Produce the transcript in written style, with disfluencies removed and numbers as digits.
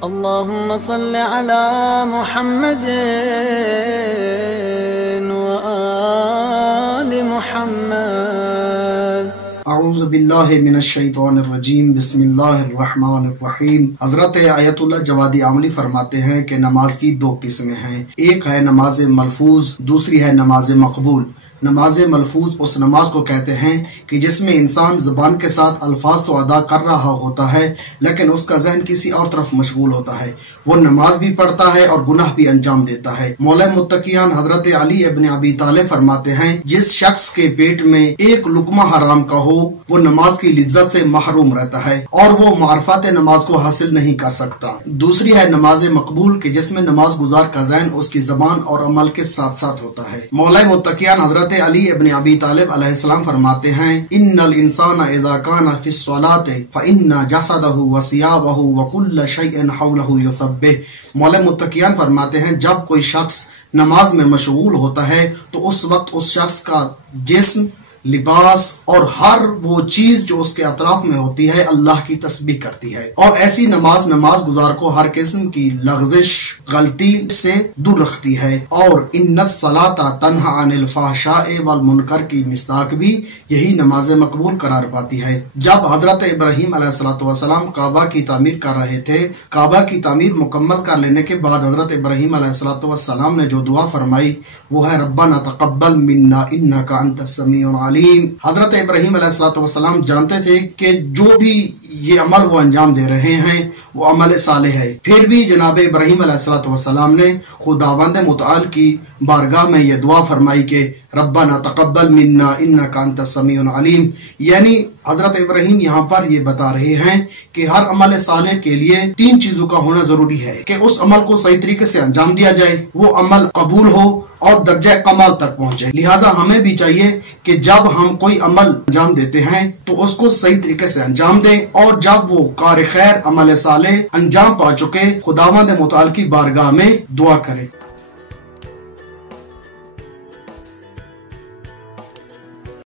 اللهم صل على محمد وآل محمد۔ اعوذ باللہ من الشیطان الرجیم، بسم اللہ الرحمن الرحیم۔ حضرت آیت اللہ جوادی عاملی فرماتے ہیں کہ نماز کی دو قسمیں ہیں، ایک ہے نماز ملفوظ، دوسری ہے نماز مقبول۔ نماز ملفوظ اس نماز کو کہتے ہیں کہ جس میں انسان زبان کے ساتھ الفاظ تو ادا کر رہا ہوتا ہے لیکن اس کا ذہن کسی اور طرف مشغول ہوتا ہے، وہ نماز بھی پڑھتا ہے اور گناہ بھی انجام دیتا ہے۔ مولا متقیان حضرت علی ابن ابی طالب فرماتے ہیں جس شخص کے پیٹ میں ایک لقمہ حرام کا ہو وہ نماز کی لذت سے محروم رہتا ہے اور وہ معرفت نماز کو حاصل نہیں کر سکتا۔ دوسری ہے نماز مقبول کہ جس میں نماز گزار کا ذہن اس کی زبان اور عمل کے ساتھ ساتھ ہوتا ہے۔ مولا متقیان حضرت علی ابن ابی طالب علیہ السلام فرماتے ہیں ان الانسان اذا كان في الصلاة فان جسده وثيابه وكل شيء حوله يسبح۔ مولا متقیان فرماتے ہیں جب کوئی شخص نماز میں مشغول ہوتا ہے تو اس وقت اس شخص کا جسم، لباس اور ہر وہ چیز جو اس کے اطراف میں ہوتی ہے اللہ کی تسبیح کرتی ہے، اور ایسی نماز گزار کو ہر قسم کی لغزش، غلطی سے دور رکھتی ہے۔ اور ان الصلاۃ تنہی عن الفحشاء والمنکر کی مصداق بھی یہی نماز مقبول قرار پاتی ہے۔ جب حضرت ابراہیم علیہ السلام کعبہ کی تعمیر کر رہے تھے، کعبہ کی تعمیر مکمل کر لینے کے بعد حضرت ابراہیم علیہ السلام نے جو دعا فرمائی وہ ہے ربنا تقبل منا انک انت السمیع العلیم۔ حضرت ابراہیم علیہ السلام جانتے تھے کہ جو بھی یہ عمل وہ انجام دے رہے ہیں وہ عمل صالح ہے، پھر بھی جناب ابراہیم علیہ السلام نے خداوند متعال کی بارگاہ میں یہ دعا فرمائی کہ ربنا تقبل منا انک انت السمیع العلیم، یعنی حضرت ابراہیم یہاں پر یہ بتا رہے ہیں کہ ہر عمل صالح کے لیے تین چیزوں کا ہونا ضروری ہے کہ اس عمل کو صحیح طریقے سے انجام دیا جائے، وہ عمل قبول ہو اور درجہ کمال تک پہنچے۔ لہٰذا ہمیں بھی چاہیے کہ جب ہم کوئی عمل انجام دیتے ہیں تو اس کو صحیح طریقے سے انجام دیں، اور جب وہ کار خیر عمل صالح انجام پا چکے خداوند متعال کی بارگاہ میں دعا کریں۔